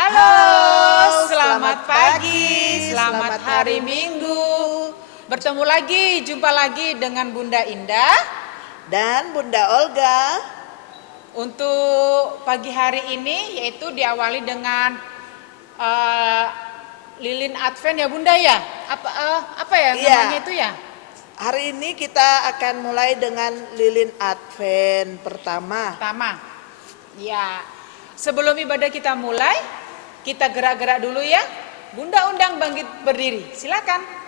Halo, selamat pagi, selamat hari Minggu. Bertemu lagi, jumpa lagi dengan Bunda Indah dan Bunda Olga. Untuk pagi hari ini yaitu diawali dengan lilin Advent ya Bunda ya. Apa ya namanya itu ya? Hari ini kita akan mulai dengan lilin Advent pertama. Ya. Sebelum ibadah kita mulai, kita gerak-gerak dulu ya. Bunda undang bangkit berdiri. Silakan.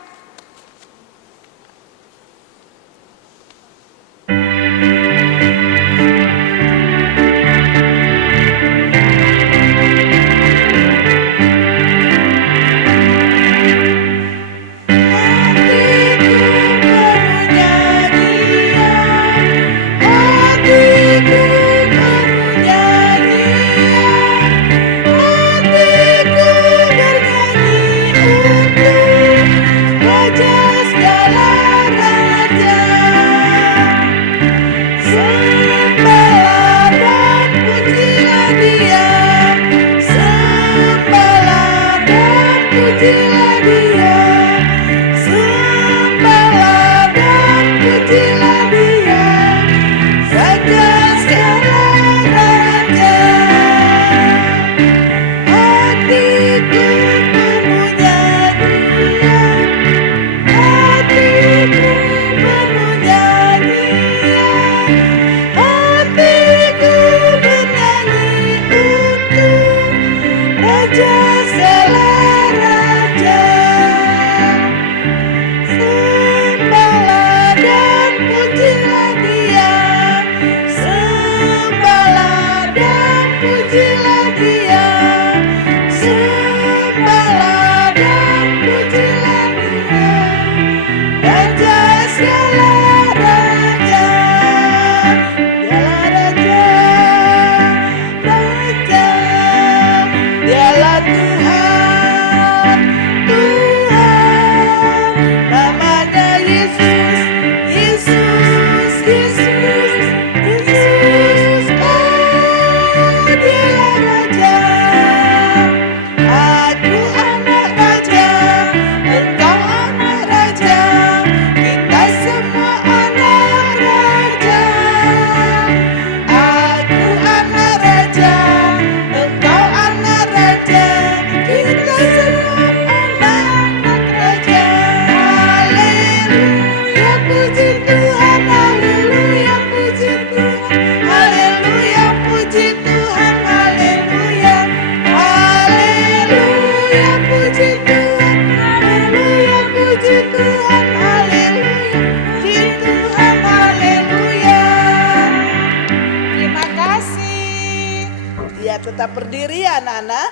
Tetap berdiri anak-anak,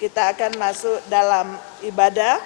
kita akan masuk dalam ibadah.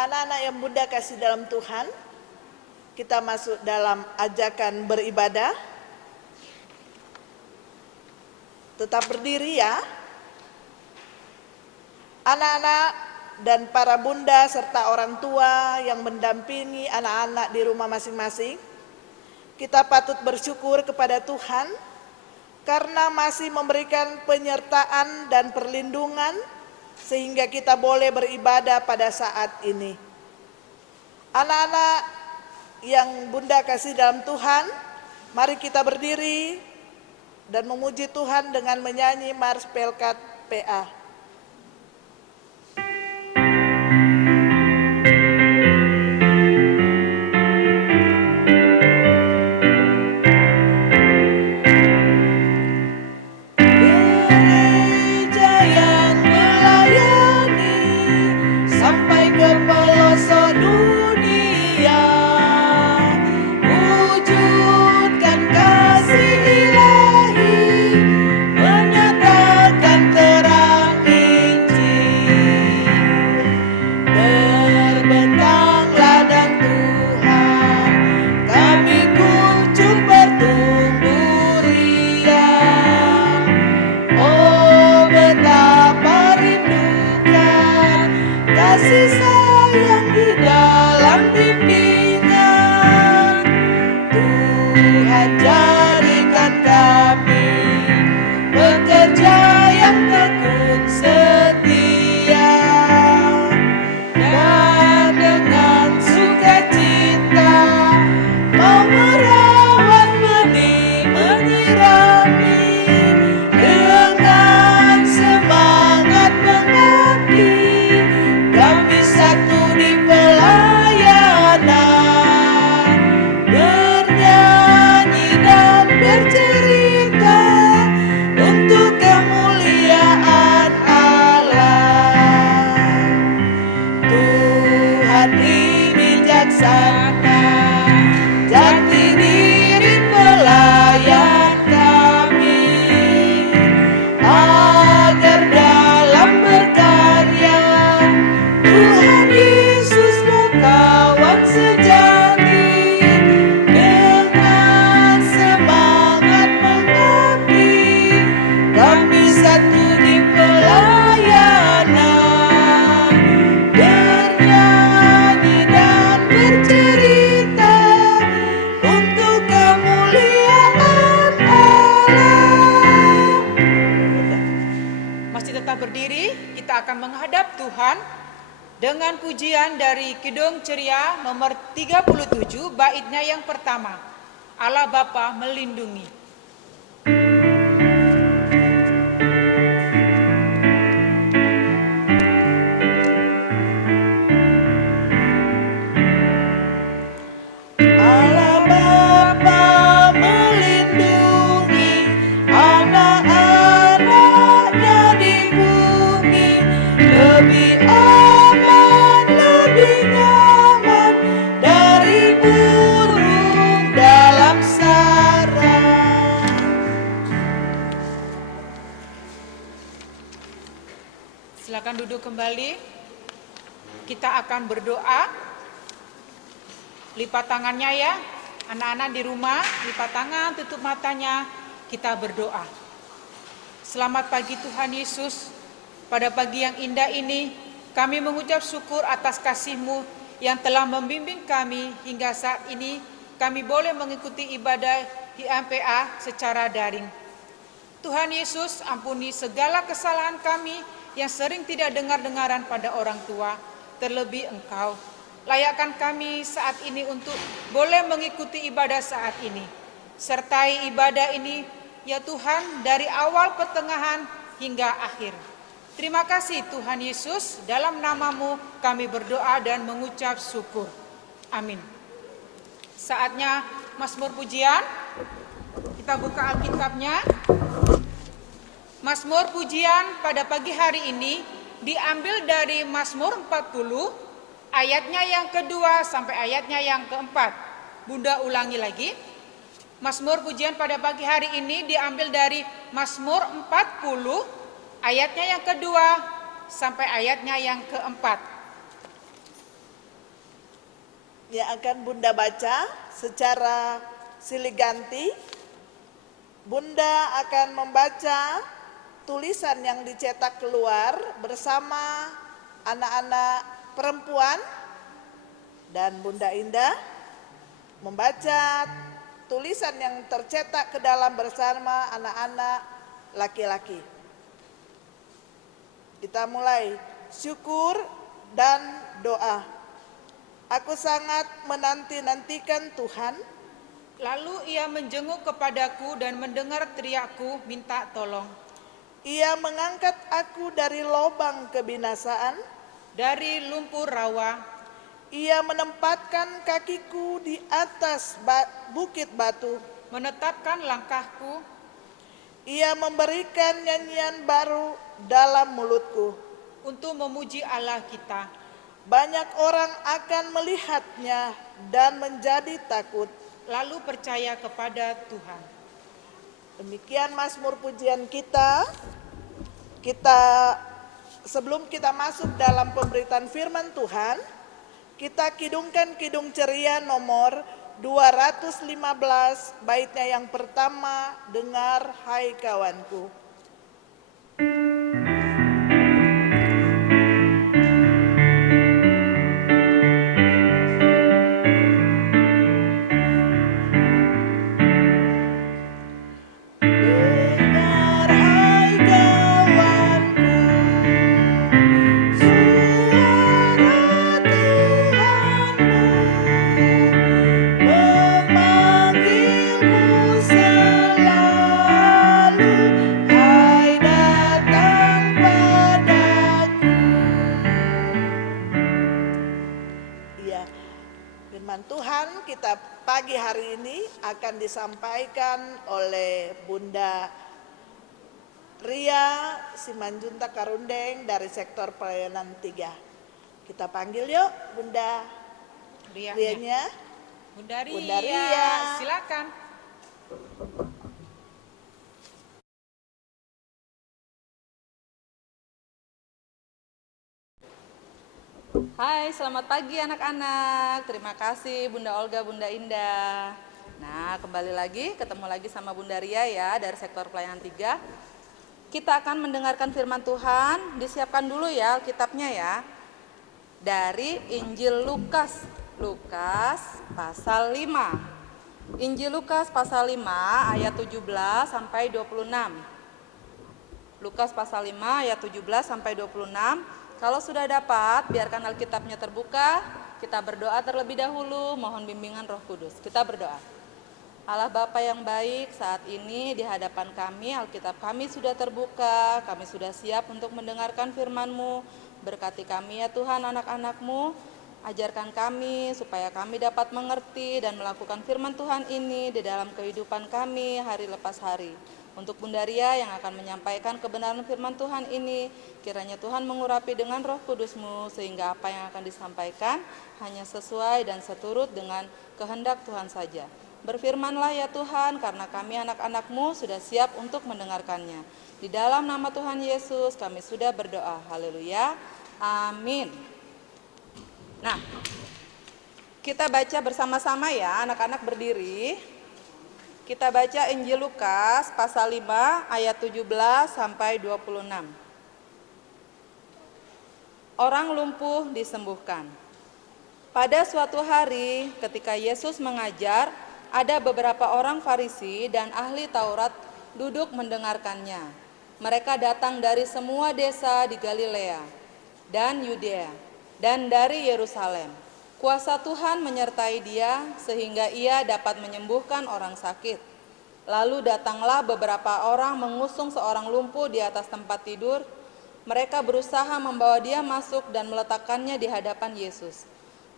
Anak-anak yang Bunda kasih dalam Tuhan, kita masuk dalam ajakan beribadah. Tetap berdiri ya. Anak-anak dan para bunda serta orang tua yang mendampingi anak-anak di rumah masing-masing, kita patut bersyukur kepada Tuhan karena masih memberikan penyertaan dan perlindungan sehingga kita boleh beribadah pada saat ini. Anak-anak yang bunda kasih dalam Tuhan, mari kita berdiri dan memuji Tuhan dengan menyanyi Mars Pelkat PA. Kasih sayang di dalam bimbingan, Tuhan jadikan kami pekerja yang tekun setia, dan dengan sukacita mau merawat benih menyirami, dengan semangat mengabdi kami satu di pelayanan, bernyanyi dan bercerita untuk kemuliaan Allah. Tuhan ini bijaksana, jati diri pelayan kami, agar dalam berkarya Tuhan Yesus kawan sejati, dengan semangat mengabdi kami satu di pelayanan, bernyanyi dan bercerita untuk kemuliaan Allah. Masih tetap berdiri, kita akan menghadap Tuhan dengan pujian dari Kidung Ceria nomor 37, baitnya yang pertama, Allah Bapa melindungi. Allah Bapa melindungi anak-anaknya di bumi, lebih aman, lebih nyaman dari burung dalam sarang. Silakan duduk kembali. Kita akan berdoa. Lipat tangannya ya, anak-anak di rumah, lipat tangan, tutup matanya, kita berdoa. Selamat pagi Tuhan Yesus, pada pagi yang indah ini, kami mengucap syukur atas kasih-Mu yang telah membimbing kami hingga saat ini, kami boleh mengikuti ibadah di MPA secara daring. Tuhan Yesus, ampuni segala kesalahan kami yang sering tidak dengar-dengaran pada orang tua, terlebih Engkau. Layakkan kami saat ini untuk boleh mengikuti ibadah saat ini. Sertai ibadah ini, ya Tuhan, dari awal, pertengahan, hingga akhir. Terima kasih Tuhan Yesus, dalam nama-Mu kami berdoa dan mengucap syukur. Amin. Saatnya Mazmur pujian. Kita buka Alkitabnya. Mazmur pujian pada pagi hari ini diambil dari Mazmur 40, ayatnya yang kedua sampai ayatnya yang keempat. Bunda ulangi lagi. Mazmur pujian pada pagi hari ini diambil dari Mazmur 40, ayatnya yang kedua sampai ayatnya yang keempat. Yang akan Bunda baca secara silih ganti. Bunda akan membaca tulisan yang dicetak keluar bersama anak-anak perempuan dan Bunda Indah membaca tulisan yang tercetak ke dalam bersama anak-anak laki-laki. Kita mulai syukur dan doa. Aku sangat menanti-nantikan Tuhan. Lalu ia menjenguk kepadaku dan mendengar teriakku minta tolong. Ia mengangkat aku dari lubang kebinasaan, Dari lumpur rawa, ia menempatkan kakiku di atas bukit batu. menetapkan langkahku, Ia memberikan nyanyian baru dalam mulutku. untuk memuji Allah kita. Banyak orang akan melihatnya dan menjadi takut. Lalu percaya kepada Tuhan. Demikian mazmur pujian kita. Sebelum kita masuk dalam pemberitaan firman Tuhan, kita kidungkan kidung ceria nomor 215, baitnya yang pertama, dengar hai kawanku. Tuhan kita pagi hari ini akan disampaikan oleh Bunda Ria Simanjuntak Karundeng dari sektor pelayanan 3. Kita panggil yuk Bunda Rianya. Bunda Bunda Ria, silakan. Hai, selamat pagi anak-anak. Terima kasih Bunda Olga, Bunda Indah. Nah, kembali lagi, ketemu lagi sama Bunda Ria ya dari sektor pelayanan 3. Kita akan mendengarkan firman Tuhan. Disiapkan dulu ya Alkitabnya ya. Dari Injil Lukas. Lukas pasal 5. Injil Lukas pasal 5 ayat 17 sampai 26. Lukas pasal 5 ayat 17 sampai 26. Kalau sudah dapat, biarkan Alkitabnya terbuka. Kita berdoa terlebih dahulu, mohon bimbingan Roh Kudus. Kita berdoa. Allah Bapa yang baik, saat ini di hadapan kami, Alkitab kami sudah terbuka, kami sudah siap untuk mendengarkan firman-Mu. Berkati kami ya Tuhan, anak-anak-Mu. Ajarkan kami supaya kami dapat mengerti dan melakukan firman Tuhan ini di dalam kehidupan kami hari lepas hari. Untuk Bunda Ria yang akan menyampaikan kebenaran firman Tuhan ini, kiranya Tuhan mengurapi dengan Roh Kudus-Mu sehingga apa yang akan disampaikan hanya sesuai dan seturut dengan kehendak Tuhan saja. Berfirmanlah ya Tuhan, karena kami anak-anak-Mu sudah siap untuk mendengarkannya. Di dalam nama Tuhan Yesus kami sudah berdoa. Haleluya. Amin. Nah, kita baca bersama-sama ya, anak-anak berdiri. Kita baca Injil Lukas pasal 5 ayat 17 sampai 26. Orang lumpuh disembuhkan. Pada suatu hari ketika Yesus mengajar, ada beberapa orang Farisi dan ahli Taurat duduk mendengarkannya. Mereka datang dari semua desa di Galilea dan Yudea dan dari Yerusalem. Kuasa Tuhan menyertai dia sehingga ia dapat menyembuhkan orang sakit. Lalu datanglah beberapa orang mengusung seorang lumpuh di atas tempat tidur. Mereka berusaha membawa dia masuk dan meletakkannya di hadapan Yesus.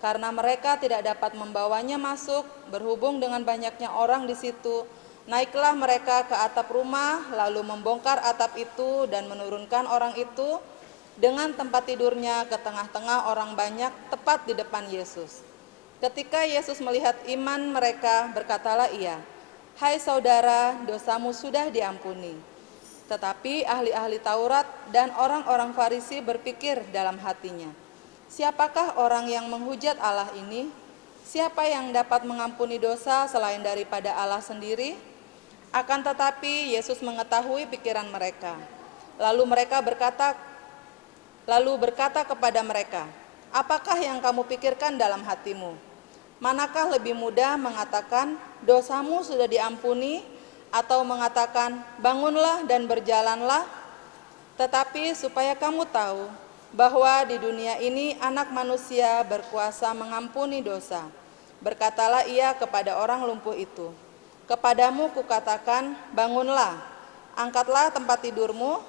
Karena mereka tidak dapat membawanya masuk, berhubung dengan banyaknya orang di situ, naiklah mereka ke atap rumah, lalu membongkar atap itu dan menurunkan orang itu dengan tempat tidurnya ke tengah-tengah orang banyak tepat di depan Yesus. Ketika Yesus melihat iman mereka, berkatalah ia, "Hai saudara, dosamu sudah diampuni." Tetapi ahli-ahli Taurat dan orang-orang Farisi berpikir dalam hatinya, "Siapakah orang yang menghujat Allah ini? Siapa yang dapat mengampuni dosa selain daripada Allah sendiri?" Akan tetapi Yesus mengetahui pikiran mereka. Lalu berkata kepada mereka, apakah yang kamu pikirkan dalam hatimu? Manakah lebih mudah mengatakan, dosamu sudah diampuni, atau mengatakan, bangunlah dan berjalanlah? Tetapi supaya kamu tahu bahwa di dunia ini anak manusia berkuasa mengampuni dosa. Berkatalah ia kepada orang lumpuh itu, kepadamu kukatakan, bangunlah, angkatlah tempat tidurmu,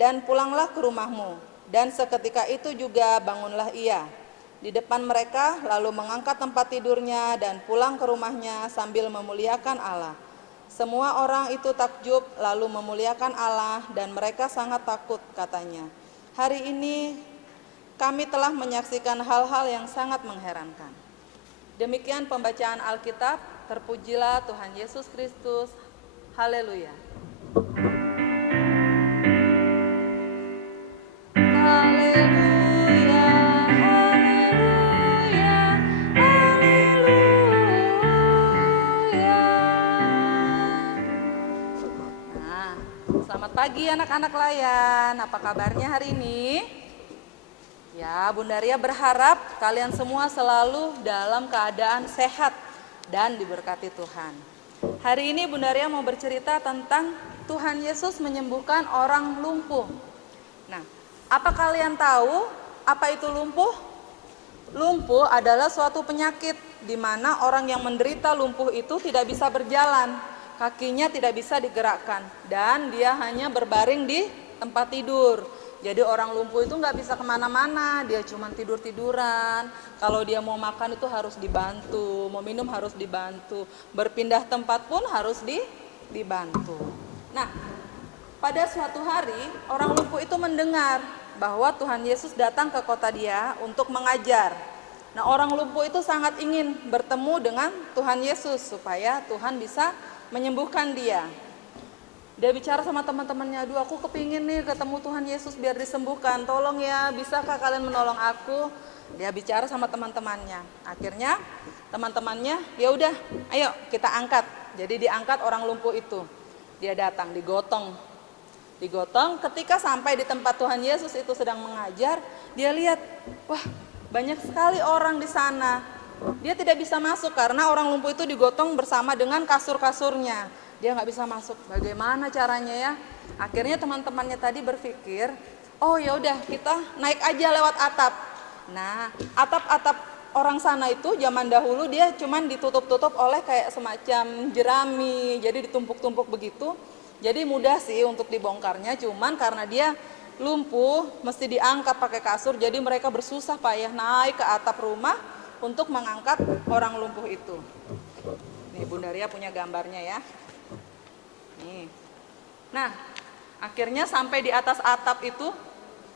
dan pulanglah ke rumahmu. Dan seketika itu juga bangunlah ia di depan mereka, lalu mengangkat tempat tidurnya dan pulang ke rumahnya sambil memuliakan Allah. Semua orang itu takjub lalu memuliakan Allah, dan mereka sangat takut, katanya, hari ini kami telah menyaksikan hal-hal yang sangat mengherankan. Demikian pembacaan Alkitab. Terpujilah Tuhan Yesus Kristus. Haleluya. Haleluya, haleluya, haleluya. Nah, selamat pagi anak-anak layan. Apa kabarnya hari ini? Ya, Bunda Ria berharap kalian semua selalu dalam keadaan sehat dan diberkati Tuhan. Hari ini Bunda Ria mau bercerita tentang Tuhan Yesus menyembuhkan orang lumpuh. Nah, apa kalian tahu apa itu lumpuh? Lumpuh adalah suatu penyakit di mana orang yang menderita lumpuh itu tidak bisa berjalan, kakinya tidak bisa digerakkan, dan dia hanya berbaring di tempat tidur. Jadi orang lumpuh itu nggak bisa kemana-mana, dia cuma tidur-tiduran. Kalau dia mau makan itu harus dibantu, mau minum harus dibantu, berpindah tempat pun harus dibantu. Nah, pada suatu hari orang lumpuh itu mendengar bahwa Tuhan Yesus datang ke kota dia untuk mengajar. Nah, orang lumpuh itu sangat ingin bertemu dengan Tuhan Yesus supaya Tuhan bisa menyembuhkan dia. Dia bicara sama teman-temannya, aduh aku kepingin nih ketemu Tuhan Yesus biar disembuhkan, tolong ya, bisakah kalian menolong aku? Dia bicara sama teman-temannya. Akhirnya teman-temannya, ya udah, ayo kita angkat. Jadi diangkat orang lumpuh itu. Dia datang, digotong. Ketika sampai di tempat Tuhan Yesus itu sedang mengajar, dia lihat, wah banyak sekali orang di sana. Dia tidak bisa masuk karena orang lumpuh itu digotong bersama dengan kasur-kasurnya. Dia nggak bisa masuk. Bagaimana caranya ya? Akhirnya teman-temannya tadi berpikir, oh ya udah kita naik aja lewat atap. Nah, atap-atap orang sana itu zaman dahulu dia cuman ditutup-tutup oleh kayak semacam jerami, jadi ditumpuk-tumpuk begitu. Jadi mudah sih untuk dibongkarnya, cuman karena dia lumpuh mesti diangkat pakai kasur, jadi mereka bersusah payah naik ke atap rumah untuk mengangkat orang lumpuh itu. Nih Bunda Ria punya gambarnya ya. Nih. Nah, akhirnya sampai di atas atap itu,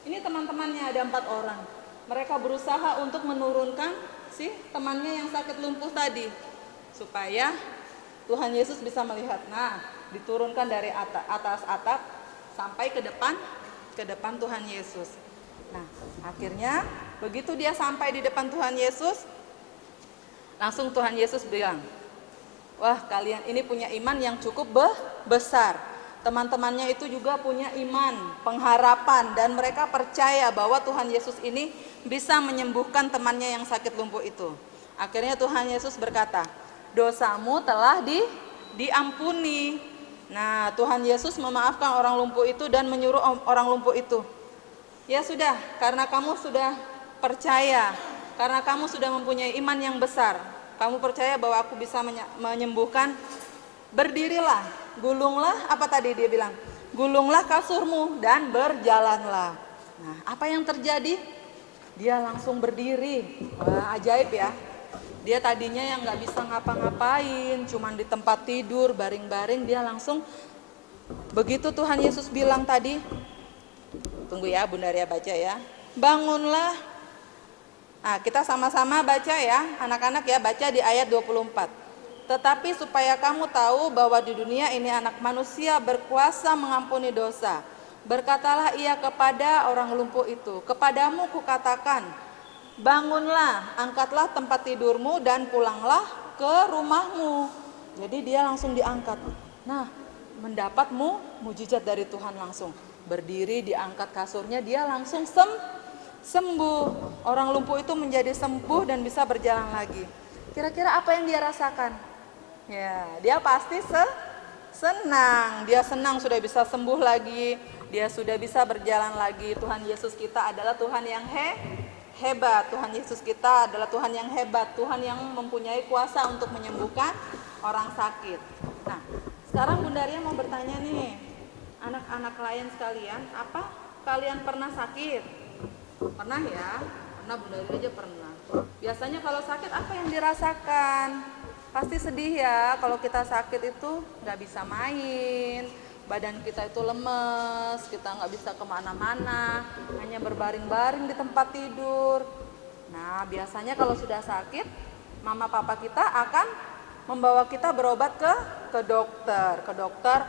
ini teman-temannya ada 4 orang. Mereka berusaha untuk menurunkan si temannya yang sakit lumpuh tadi, supaya Tuhan Yesus bisa melihat. Nah, diturunkan dari atas atap sampai ke depan Tuhan Yesus. Nah, akhirnya begitu dia sampai di depan Tuhan Yesus, langsung Tuhan Yesus bilang, wah kalian ini punya iman yang cukup besar. Teman-temannya itu juga punya iman, pengharapan, dan mereka percaya bahwa Tuhan Yesus ini bisa menyembuhkan temannya yang sakit lumpuh itu. Akhirnya Tuhan Yesus berkata, dosamu telah diampuni. Nah, Tuhan Yesus memaafkan orang lumpuh itu dan menyuruh orang lumpuh itu, ya sudah, karena kamu sudah percaya, karena kamu sudah mempunyai iman yang besar, kamu percaya bahwa aku bisa menyembuhkan, berdirilah, gulunglah, apa tadi dia bilang? Gulunglah kasurmu dan berjalanlah. Nah, apa yang terjadi? Dia langsung berdiri. Wah, ajaib ya. Dia tadinya yang gak bisa ngapa-ngapain, cuman di tempat tidur, baring-baring, dia langsung, begitu Tuhan Yesus bilang tadi, tunggu ya Bunda Ria baca ya, bangunlah. Nah, kita sama-sama baca ya, anak-anak ya, baca di ayat 24. Tetapi supaya kamu tahu bahwa di dunia ini anak manusia berkuasa mengampuni dosa, berkatalah ia kepada orang lumpuh itu, kepadamu kukatakan, bangunlah, angkatlah tempat tidurmu dan pulanglah ke rumahmu. Jadi dia langsung diangkat. Nah, mendapat mujizat dari Tuhan langsung. Berdiri, diangkat kasurnya, dia langsung sembuh. Orang lumpuh itu menjadi sembuh dan bisa berjalan lagi. Kira-kira apa yang dia rasakan? Ya, dia pasti senang. Dia senang sudah bisa sembuh lagi. Dia sudah bisa berjalan lagi. Tuhan Yesus kita adalah Tuhan yang hebat. Tuhan Yesus kita adalah Tuhan yang hebat. Tuhan yang mempunyai kuasa untuk menyembuhkan orang sakit. Nah, sekarang Bunda Ria mau bertanya nih, anak-anak lain sekalian, apa kalian pernah sakit? Pernah ya? Pernah, Bunda Ria aja pernah. Biasanya kalau sakit apa yang dirasakan? Pasti sedih ya, kalau kita sakit itu nggak bisa main, badan kita itu lemes, kita nggak bisa kemana-mana, hanya berbaring-baring di tempat tidur. Nah, biasanya kalau sudah sakit, mama papa kita akan membawa kita berobat ke dokter,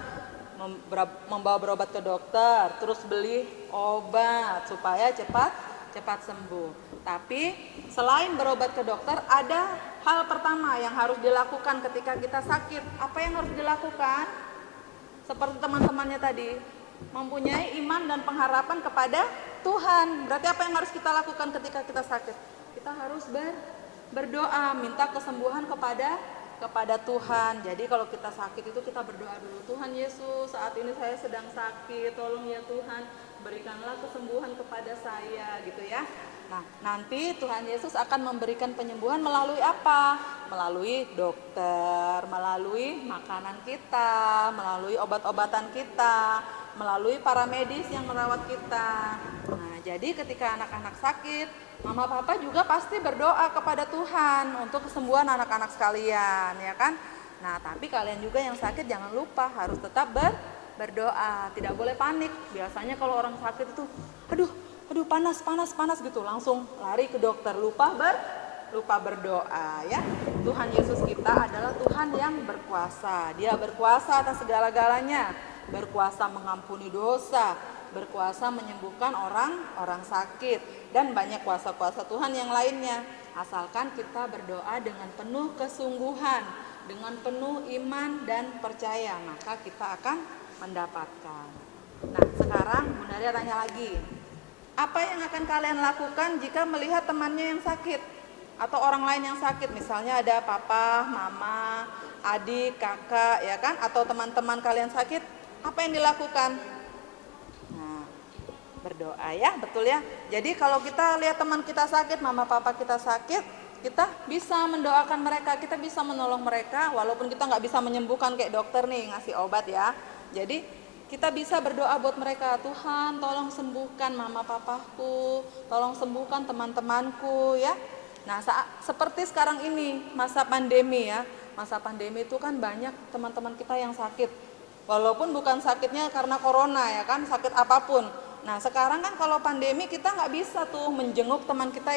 membawa berobat ke dokter, terus beli obat supaya cepat sembuh. Tapi selain berobat ke dokter, ada hal pertama yang harus dilakukan ketika kita sakit. Apa yang harus dilakukan? Seperti teman-temannya tadi, mempunyai iman dan pengharapan kepada Tuhan. Berarti apa yang harus kita lakukan ketika kita sakit? Kita harus berdoa, minta kesembuhan kepada Tuhan. Jadi kalau kita sakit itu kita berdoa dulu, Tuhan Yesus, saat ini saya sedang sakit, tolong ya Tuhan, berikanlah kesembuhan kepada saya, gitu ya. Nah, nanti Tuhan Yesus akan memberikan penyembuhan melalui apa? Melalui dokter, melalui makanan kita, melalui obat-obatan kita, melalui para medis yang merawat kita. Nah, jadi ketika anak-anak sakit, mama papa juga pasti berdoa kepada Tuhan untuk kesembuhan anak-anak sekalian, ya kan? Nah, tapi kalian juga yang sakit jangan lupa harus tetap berdoa, tidak boleh panik. Biasanya kalau orang sakit itu, aduh panas gitu, langsung lari ke dokter, lupa berdoa ya. Tuhan Yesus kita adalah Tuhan yang berkuasa. Dia berkuasa atas segala-galanya, berkuasa mengampuni dosa, berkuasa menyembuhkan orang sakit, dan banyak kuasa-kuasa Tuhan yang lainnya. Asalkan kita berdoa dengan penuh kesungguhan, dengan penuh iman dan percaya, maka kita akan mendapatkan. Nah, sekarang Bunda Ria tanya lagi, apa yang akan kalian lakukan jika melihat temannya yang sakit atau orang lain yang sakit? Misalnya ada papa, mama, adik, kakak, ya kan? Atau teman-teman kalian sakit, apa yang dilakukan? Nah, berdoa ya, betul ya. Jadi kalau kita lihat teman kita sakit, mama papa kita sakit, kita bisa mendoakan mereka, kita bisa menolong mereka, walaupun kita nggak bisa menyembuhkan kayak dokter nih, ngasih obat ya. Jadi kita bisa berdoa buat mereka, Tuhan tolong sembuhkan mama papaku, tolong sembuhkan teman-temanku ya. Nah, seperti sekarang ini masa pandemi ya, masa pandemi itu kan banyak teman-teman kita yang sakit, walaupun bukan sakitnya karena corona ya kan, sakit apapun. Nah, sekarang kan kalau pandemi kita nggak bisa tuh menjenguk teman kita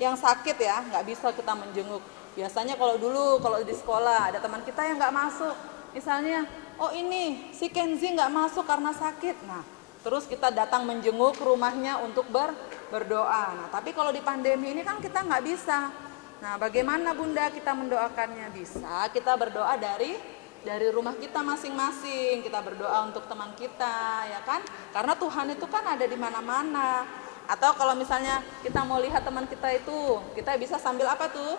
yang sakit ya, nggak bisa kita menjenguk. Biasanya kalau dulu kalau di sekolah ada teman kita yang nggak masuk, misalnya, oh ini si Kenzi nggak masuk karena sakit. Nah, terus kita datang menjenguk rumahnya untuk berdoa. Nah, tapi kalau di pandemi ini kan kita nggak bisa. Nah, bagaimana Bunda kita mendoakannya? Bisa kita berdoa dari rumah kita masing-masing. Kita berdoa untuk teman kita, ya kan? Karena Tuhan itu kan ada di mana-mana. Atau kalau misalnya kita mau lihat teman kita itu, kita bisa sambil apa tuh?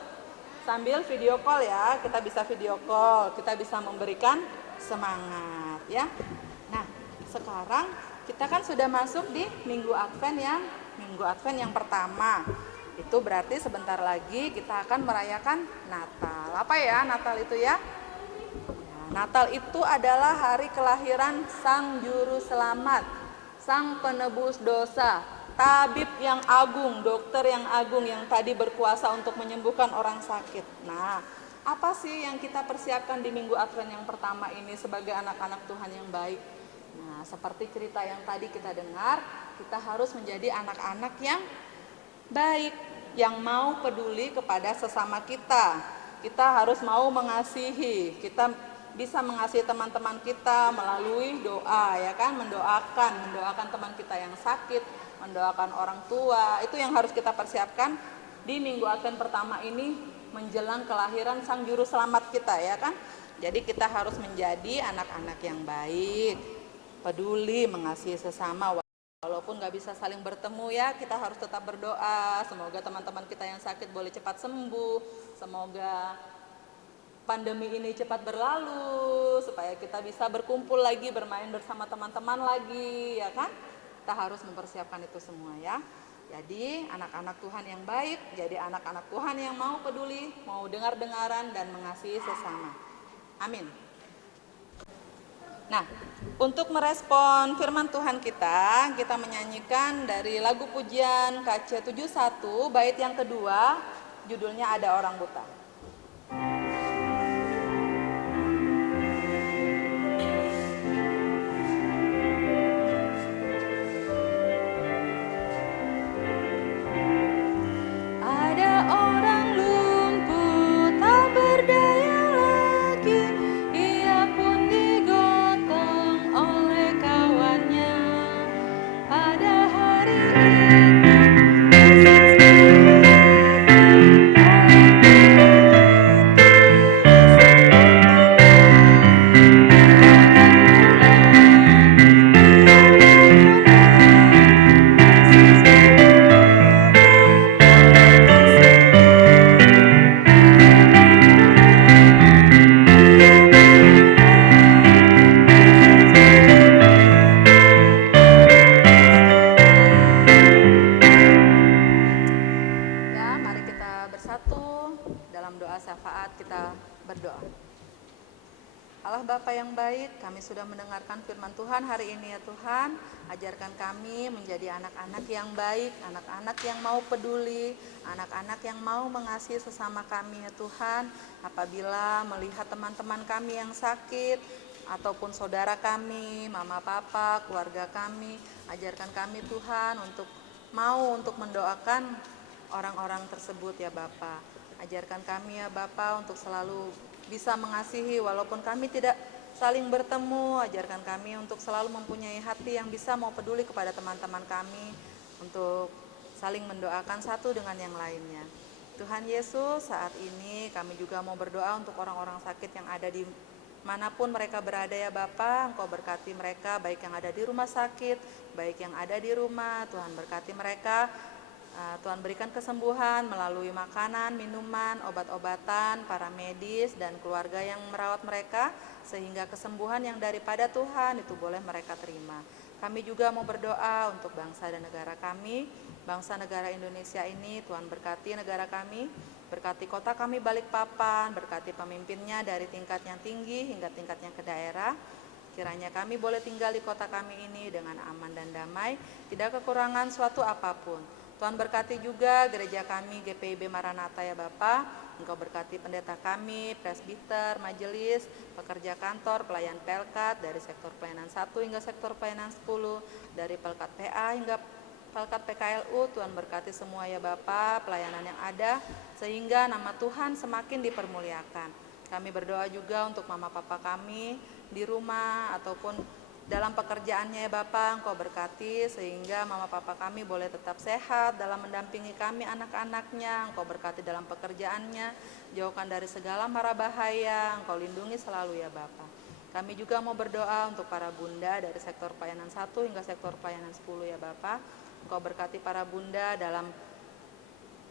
Sambil video call ya, kita bisa video call, kita bisa memberikan semangat ya. Nah, sekarang kita kan sudah masuk di minggu Advent yang pertama. Itu berarti sebentar lagi kita akan merayakan Natal. Apa ya Natal itu ya? Natal itu adalah hari kelahiran Sang Juru Selamat, Sang Penebus dosa, tabib yang agung, dokter yang agung yang tadi berkuasa untuk menyembuhkan orang sakit. Nah, apa sih yang kita persiapkan di minggu Advent yang pertama ini sebagai anak-anak Tuhan yang baik? Nah, seperti cerita yang tadi kita dengar, kita harus menjadi anak-anak yang baik, yang mau peduli kepada sesama kita. Kita harus mau mengasihi, kita bisa mengasihi teman-teman kita melalui doa, ya kan? Mendoakan teman kita yang sakit, mendoakan orang tua. Itu yang harus kita persiapkan di minggu Advent pertama ini menjelang kelahiran Sang Juru Selamat kita, ya kan? Jadi kita harus menjadi anak-anak yang baik, peduli, mengasihi sesama. Walaupun nggak bisa saling bertemu ya, kita harus tetap berdoa. Semoga teman-teman kita yang sakit boleh cepat sembuh. Semoga pandemi ini cepat berlalu, supaya kita bisa berkumpul lagi, bermain bersama teman-teman lagi, ya kan? Kita harus mempersiapkan itu semua ya. Jadi anak-anak Tuhan yang baik, jadi anak-anak Tuhan yang mau peduli, mau dengar-dengaran dan mengasihi sesama. Amin. Nah, untuk merespon firman Tuhan kita menyanyikan dari lagu pujian KC 71, bait yang kedua, judulnya Ada Orang Buta. Sudah mendengarkan firman Tuhan hari ini ya Tuhan, ajarkan kami menjadi anak-anak yang baik, anak-anak yang mau peduli, anak-anak yang mau mengasihi sesama kami ya Tuhan. Apabila melihat teman-teman kami yang sakit, ataupun saudara kami, mama papa, keluarga kami, ajarkan kami Tuhan untuk mendoakan orang-orang tersebut ya Bapa. Ajarkan kami ya Bapa untuk selalu bisa mengasihi walaupun kami tidak saling bertemu. Ajarkan kami untuk selalu mempunyai hati yang bisa mau peduli kepada teman-teman kami, untuk saling mendoakan satu dengan yang lainnya. Tuhan Yesus, saat ini kami juga mau berdoa untuk orang-orang sakit yang ada di manapun mereka berada ya Bapa. Engkau berkati mereka, baik yang ada di rumah sakit, baik yang ada di rumah. Tuhan berkati mereka. Tuhan berikan kesembuhan melalui makanan, minuman, obat-obatan, para medis dan keluarga yang merawat mereka, sehingga kesembuhan yang daripada Tuhan itu boleh mereka terima. Kami juga mau berdoa untuk bangsa dan negara kami, bangsa negara Indonesia ini. Tuhan berkati negara kami, berkati kota kami Balikpapan, berkati pemimpinnya dari tingkat yang tinggi hingga tingkat yang ke daerah. Kiranya kami boleh tinggal di kota kami ini dengan aman dan damai, tidak kekurangan suatu apapun. Tuhan berkati juga gereja kami GPIB Maranatha ya Bapa. Engkau berkati pendeta kami, presbiter, majelis, pekerja kantor, pelayan Pelkat dari sektor pelayanan 1 hingga sektor pelayanan 10, dari Pelkat PA hingga Pelkat PKLU. Tuhan berkati semua ya Bapa, pelayanan yang ada sehingga nama Tuhan semakin dipermuliakan. Kami berdoa juga untuk mama papa kami di rumah ataupun dalam pekerjaannya ya Bapa. Engkau berkati sehingga mama papa kami boleh tetap sehat dalam mendampingi kami anak-anaknya. Engkau berkati dalam pekerjaannya, jauhkan dari segala mara bahaya. Engkau lindungi selalu ya Bapa. Kami juga mau berdoa untuk para bunda dari sektor pelayanan 1 hingga sektor pelayanan 10 ya Bapa. Engkau berkati para bunda dalam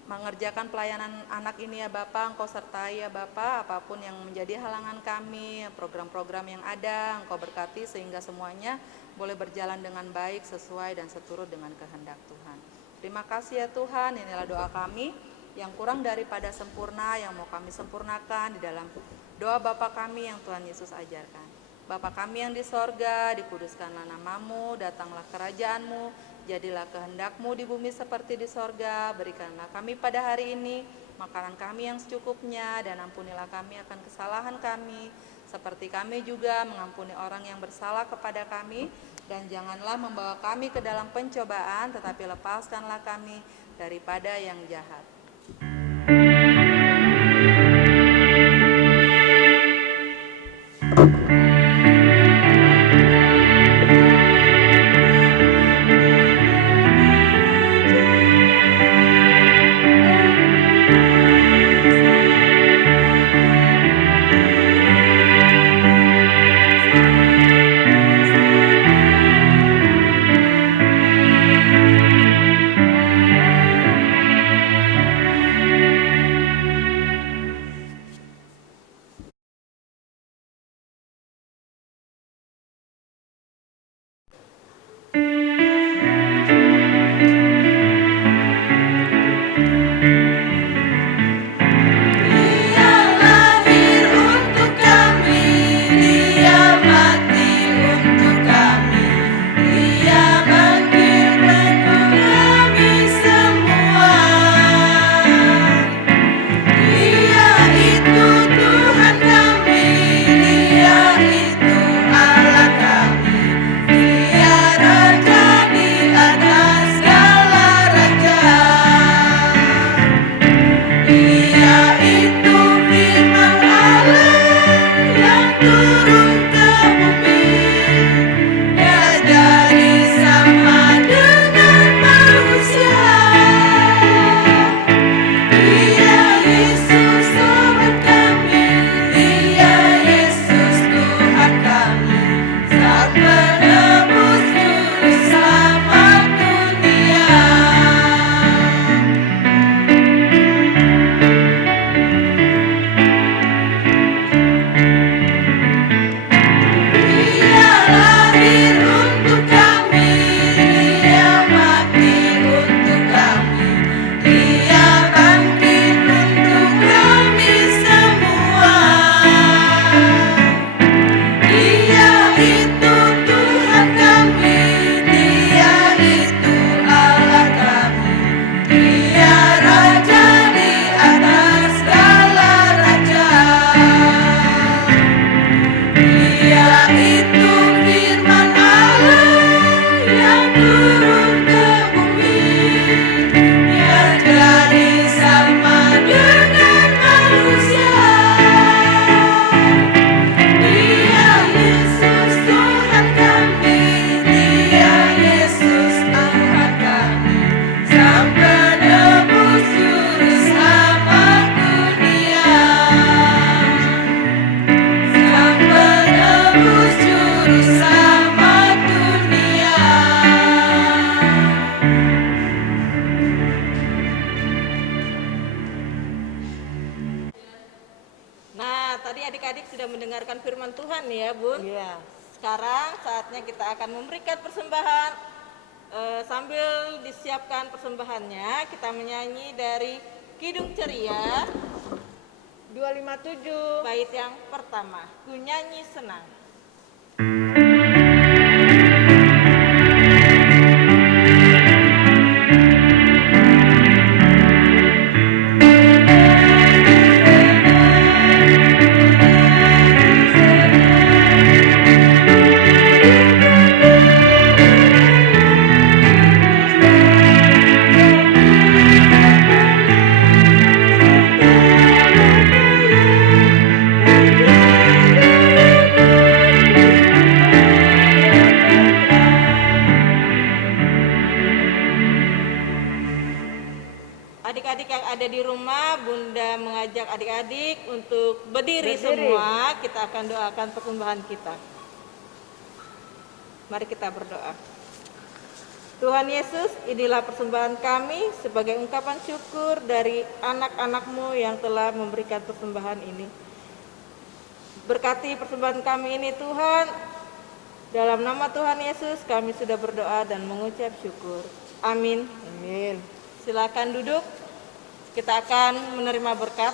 mengerjakan pelayanan anak ini ya Bapa. Engkau sertai ya Bapa, apapun yang menjadi halangan kami, program-program yang ada, Engkau berkati sehingga semuanya boleh berjalan dengan baik, sesuai dan seturut dengan kehendak Tuhan. Terima kasih ya Tuhan, inilah doa kami yang kurang daripada sempurna, yang mau kami sempurnakan di dalam doa Bapa kami yang Tuhan Yesus ajarkan. Bapa kami yang di sorga, dikuduskanlah namamu, datanglah kerajaanmu, jadilah kehendak-Mu di bumi seperti di sorga. Berikanlah kami pada hari ini makanan kami yang secukupnya, dan ampunilah kami akan kesalahan kami, seperti kami juga mengampuni orang yang bersalah kepada kami. Dan janganlah membawa kami ke dalam pencobaan, tetapi lepaskanlah kami daripada yang jahat. Tuhan ya Bun. Iya. Sekarang saatnya kita akan memberikan persembahan. Sambil disiapkan persembahannya, kita menyanyi dari Kidung Ceria 257. bait yang pertama, Ku Nyanyi Senang. Adik-adik yang ada di rumah, Bunda mengajak adik-adik untuk berdiri semua. Kita akan doakan persembahan kita. Mari kita berdoa. Tuhan Yesus, inilah persembahan kami sebagai ungkapan syukur dari anak-anak-Mu yang telah memberikan persembahan ini. Berkati persembahan kami ini Tuhan. Dalam nama Tuhan Yesus kami sudah berdoa dan mengucap syukur. Amin. Amin. Silakan duduk. Kita akan menerima berkat.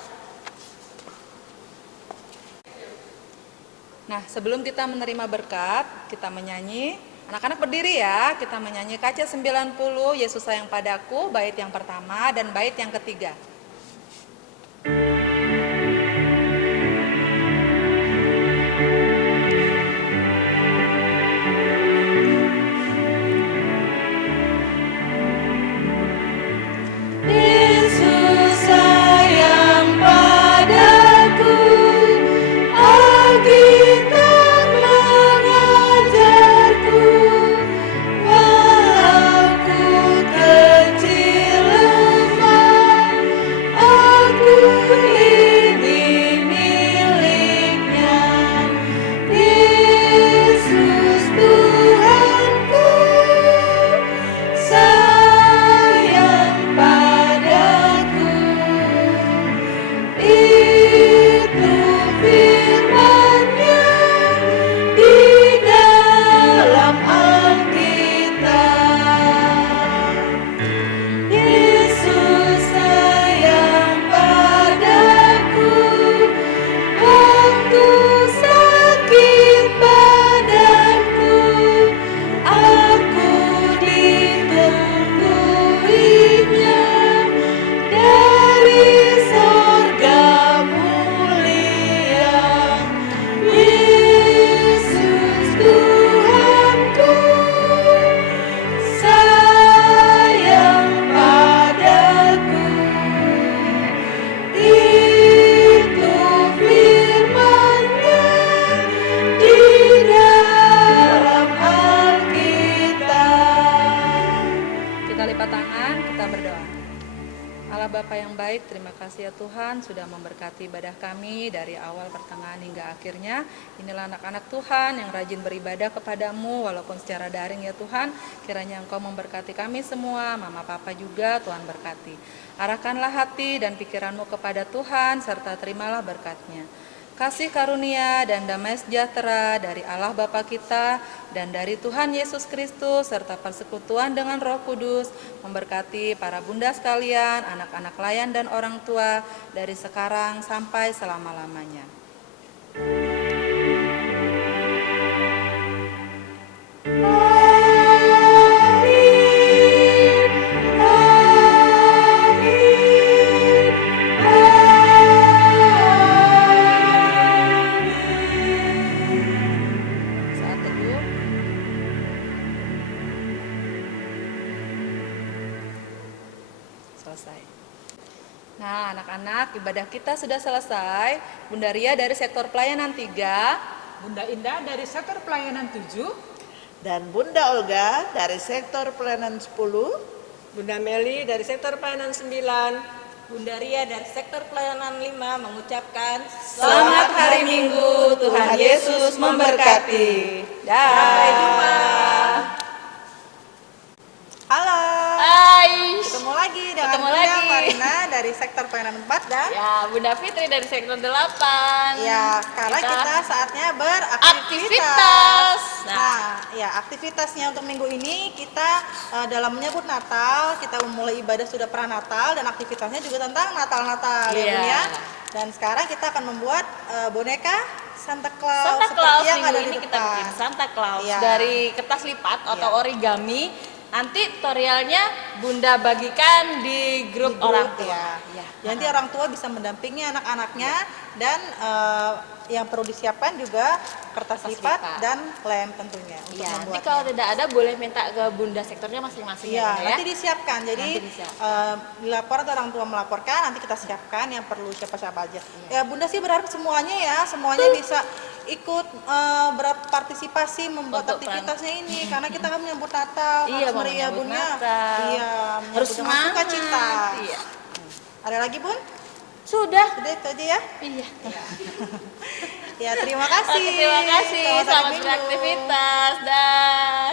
Nah, sebelum kita menerima berkat, kita menyanyi. Anak-anak berdiri ya, kita menyanyi KC 90, Yesus sayang padaku, bait yang pertama dan bait yang ketiga. Yesus sayang padaku, Alkitab mengajarku, walau ku kecil lemah, aku ini miliknya. Yesus Tuhanku, sayang padaku, itu firman-Nya di dalam Alkitab. Yesus sayang padaku, waktu sakit badanku, aku ditungguinya dari sorga mulia. Yesus Tuhanku, sayang padaku, itu firman-Nya di dalam Alkitab. Kita lipat tangan, kita berdoa. Allah Bapa yang baik, terima kasih ya Tuhan sudah memberkati ibadah kami dari awal, pertengahan hingga akhirnya. Inilah anak-anak Tuhan yang rajin beribadah kepadamu walaupun secara daring ya Tuhan. Kiranya Engkau memberkati kami semua, Mama Papa juga Tuhan berkati. Arahkanlah hati dan pikiranmu kepada Tuhan serta terimalah berkat-Nya. Kasih karunia dan damai sejahtera dari Allah Bapa kita dan dari Tuhan Yesus Kristus serta persekutuan dengan Roh Kudus memberkati para bunda sekalian, anak-anak layan dan orang tua dari sekarang sampai selama-lamanya. Saat teduh. Selesai. Nah, anak-anak, ibadah kita sudah selesai. Bunda Ria dari sektor pelayanan 3, Bunda Indah dari sektor pelayanan 7, Dan Bunda Olga dari sektor pelayanan 10. Bunda Meli dari sektor pelayanan 9, Bunda Ria dari sektor pelayanan 5 mengucapkan selamat hari Minggu, Tuhan Yesus memberkati. Sampai jumpa. Halo. Hai. Ketemu lagi. lagi dengan Ketemu Bunda lagi. Marina dari sektor pelayanan 4 dan Ya, Bunda Fitri dari sektor 8. ya, karena kita saatnya beraktivitas. Aktivitas. Nah, ya aktivitasnya untuk minggu ini kita dalam menyambut Natal, kita memulai ibadah sudah pranatal dan aktivitasnya juga tentang Natal-Natal ya Iya. Bun ya. Dan sekarang kita akan membuat boneka Santa Claus Santa seperti Claus yang minggu ada ini di kita bikin depan. Santa Claus Iya. dari kertas lipat atau Iya. origami. Nanti tutorialnya Bunda bagikan di grup, Di grup, orang tua. ya. Ya. Jadi orang tua bisa mendampingi anak-anaknya dan yang perlu disiapkan juga kertas lipat lipat. dan lem tentunya untuk Iya, nanti membuatnya. kalau tidak ada boleh minta ke Bunda sektornya masing-masing Iya, ya, Bunda, ya. nanti disiapkan. Jadi Nanti disiapkan. dilapor atau orang tua melaporkan, nanti kita siapkan yang perlu siapa-siapa aja. Iya. Ya, Bunda sih berharap semuanya bisa ikut berpartisipasi membuat Untuk aktivitasnya ini karena kita kan menyambut Natal, Iya, harus mau meriah menyambut Bun ya. Natal. Iya, Harus menyambut dengan semangat. sukacita. Iya. Ada lagi Bun? Sudah. Sudah itu aja ya. Iya. Ya, terima kasih. Oke, terima kasih. Selamat hari Selamat Minggu. beraktivitas. Dah.